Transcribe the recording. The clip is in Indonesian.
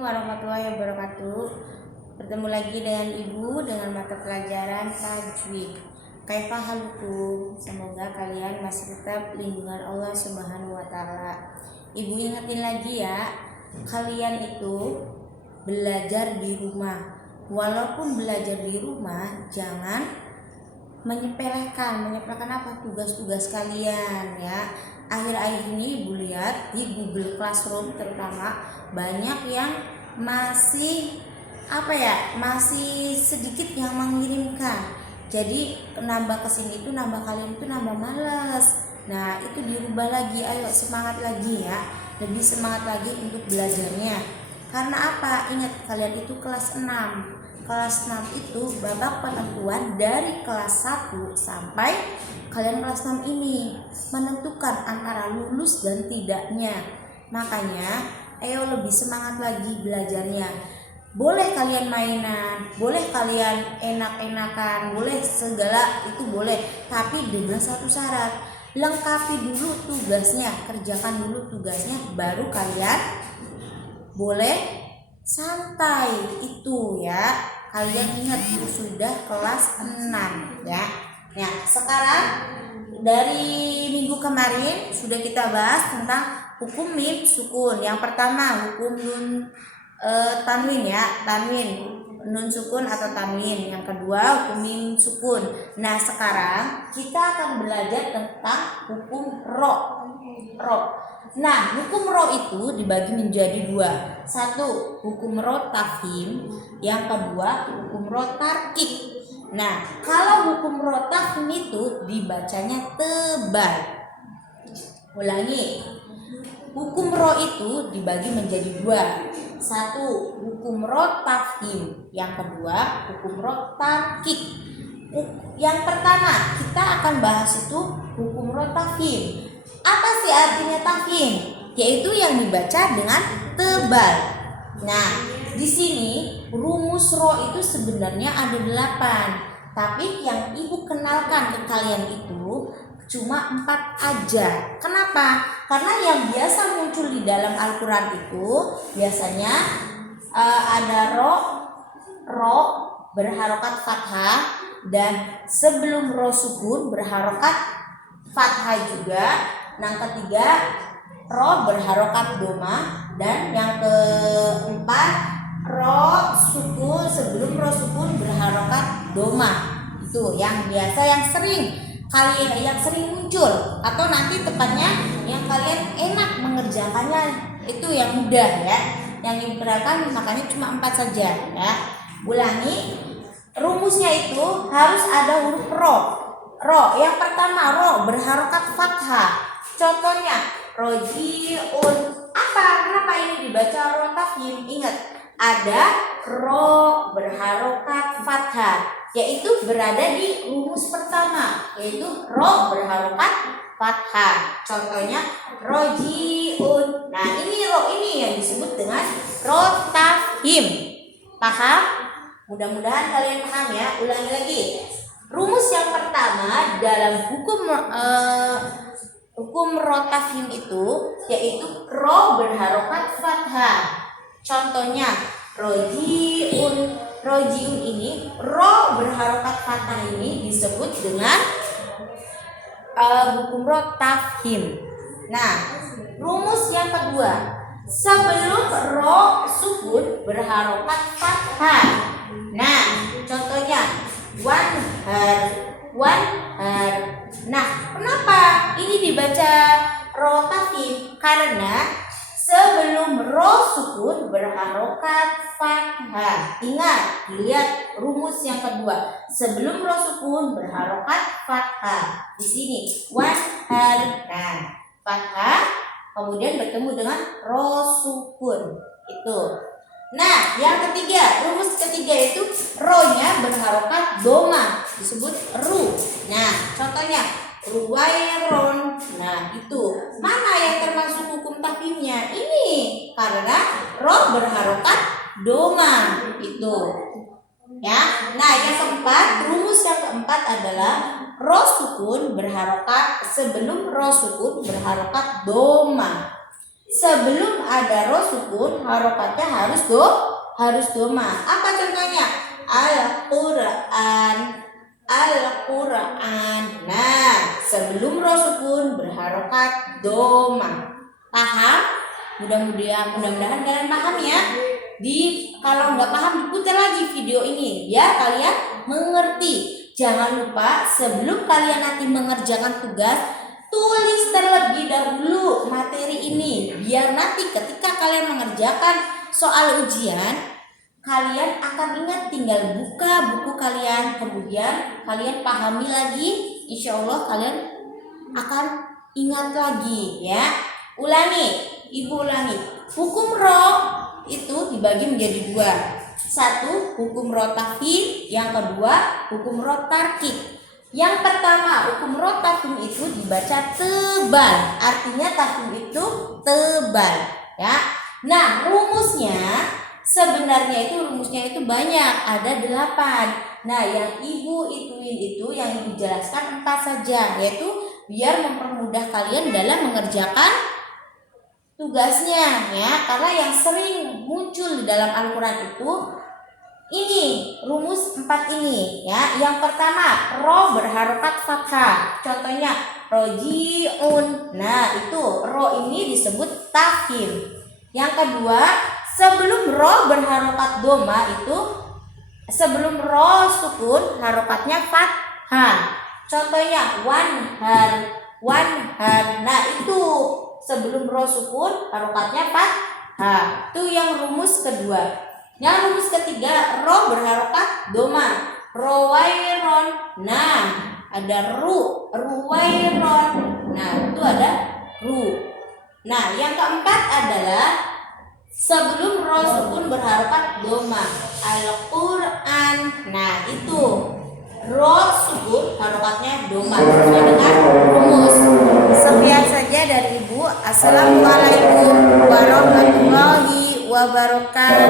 Assalamualaikum warahmatullahi wabarakatuh. Bertemu lagi dengan Ibu dengan mata pelajaran tajwid. Kaifa halukum? Semoga kalian masih tetap lindungan Allah Subhanahu wa taala. Ibu ingetin lagi ya, kalian itu belajar di rumah. Walaupun belajar di rumah, jangan menyepelekan apa tugas-tugas kalian ya. Akhir-akhir ini Ibu lihat di Google Classroom terutama banyak yang masih masih sedikit yang mengirimkan. Jadi nambah kesini itu nambah kalian itu nambah malas. Nah itu dirubah lagi, ayo semangat lagi ya, lebih semangat lagi untuk belajarnya. Karena apa? Ingat kalian itu kelas 6. Kelas 6 itu babak penentuan dari kelas 1 sampai kalian kelas 6 ini menentukan antara lulus dan tidaknya. Makanya ayo lebih semangat lagi belajarnya. Boleh kalian mainan, boleh kalian enak-enakan, boleh segala itu boleh, tapi dengan satu syarat, lengkapi dulu tugasnya, kerjakan dulu tugasnya, baru kalian boleh santai itu ya. Kalian ingat sudah kelas 6 ya. Nah, sekarang dari minggu kemarin sudah kita bahas tentang hukum mim sukun. Yang pertama hukum nun tanwin ya, tanwin nun sukun atau tanwin. Yang kedua hukum mim sukun. Nah, sekarang kita akan belajar tentang hukum ro. Nah, hukum ro itu dibagi menjadi dua. Satu, hukum ro tafhim. Yang kedua, hukum ro tarkik. Nah, kalau hukum ro tafhim itu dibacanya tebal. Ulangi. Hukum ro itu dibagi menjadi dua. Satu, hukum ro tafhim. Yang kedua, hukum ro tarkik. Yang pertama, kita akan bahas itu hukum ro tafhim. Apa sih artinya tafhim? Yaitu yang dibaca dengan tebal. Nah, di sini rumus ro itu sebenarnya ada 8. Tapi yang Ibu kenalkan ke kalian itu cuma 4 aja. Kenapa? Karena yang biasa muncul di dalam Al-Quran itu biasanya ada ro berharokat fathah, dan sebelum ro sukun berharokat fathah juga. Yang ketiga ro berharokat doma, dan yang keempat ro sukun sebelum ro sukun berharokat doma. Itu yang biasa, yang sering muncul, atau nanti tepatnya yang kalian enak mengerjakannya itu yang mudah ya. Yang diperhatikan makanya cuma 4 saja ya. Ulangi, rumusnya itu harus ada huruf ro. Yang pertama ro berharokat fathah. Contohnya rojiun. Kenapa ini dibaca ro tafhim? Ingat, ada ro berharokat fathah, yaitu berada di rumus pertama, yaitu ro berharokat fathah. Contohnya rojiun. Nah, ini ro ini yang disebut dengan ro tafhim. Paham? Mudah-mudahan kalian paham ya. Ulangi lagi. Rumus yang pertama dalam hukum ro tafhim itu yaitu ro berharokat fathah. Contohnya rojiun. Rojiun ini ro berharokat fathah ini disebut dengan hukum ro tafhim. Nah, rumus yang kedua, sebelum ro sukun berharokat fathah. Nah, contohnya wanhar. Nah, kenapa ini dibaca ro tafhim? Karena sebelum ro sukun berharokat fathah. Ingat, dilihat rumus yang kedua. Sebelum ro sukun berharokat fathah. Di sini wanhar. Nah, fathah kemudian bertemu dengan ro sukun. Itu. Nah, yang ketiga, rumus ketiga itu ro-nya berharokat doma, disebut ru. Nah, contohnya ruwairon. Nah, itu mana yang termasuk hukum tafhimnya? Ini karena ro berharokat doma itu. Ya. Nah, yang keempat, rumus yang keempat adalah ro sukun berharokat sebelum ro sukun berharokat doma. sebelum ada ro sukun harokatnya harus doma. Apa contohnya? Al-Quran, Al-Quran. Nah, sebelum ro sukun berharokat doma. Paham? Mudah-mudahan kalian paham ya. Kalau nggak paham diputar lagi video ini ya, kalian mengerti. Jangan lupa sebelum kalian nanti mengerjakan tugas, tulis terlebih dahulu materi ini, biar nanti ketika kalian mengerjakan soal ujian, kalian akan ingat. Tinggal buka buku kalian, kemudian kalian pahami lagi, insya Allah kalian akan ingat lagi ya. Ibu ulangi. Hukum ro itu dibagi menjadi dua. Satu, hukum ro tafhim, yang kedua hukum ro tarkib. Yang pertama, hukum ro tafhim itu dibaca tebal, artinya tafhim itu tebal ya. Nah, sebenarnya rumusnya itu banyak, ada 8. Nah, yang ibu yang ibu jelaskan 4 saja, yaitu biar mempermudah kalian dalam mengerjakan tugasnya ya. Karena yang sering muncul di dalam Al-Quran itu ini rumus 4 ini ya. Yang pertama, ro berharokat fathah. Contohnya rojiun. Nah, itu ro ini disebut tafhim. Yang kedua, sebelum ro berharokat doma itu, sebelum ro sukun harokatnya fathah. Contohnya wanhar. Nah, itu sebelum ro sukun harokatnya fathah. Itu yang rumus kedua. Yang rumus ketiga, ro berharokat doma. Rawairon. Nah, ada ruwairon. Nah, itu ada ru. Nah, yang keempat adalah sebelum ro sukun berharokat doma. Al-Quran. Nah, itu ro sukun harokatnya doma sesuai dengan rumus. Sekian saja dari Ibu. Assalamualaikum warahmatullahi wabarakatuh.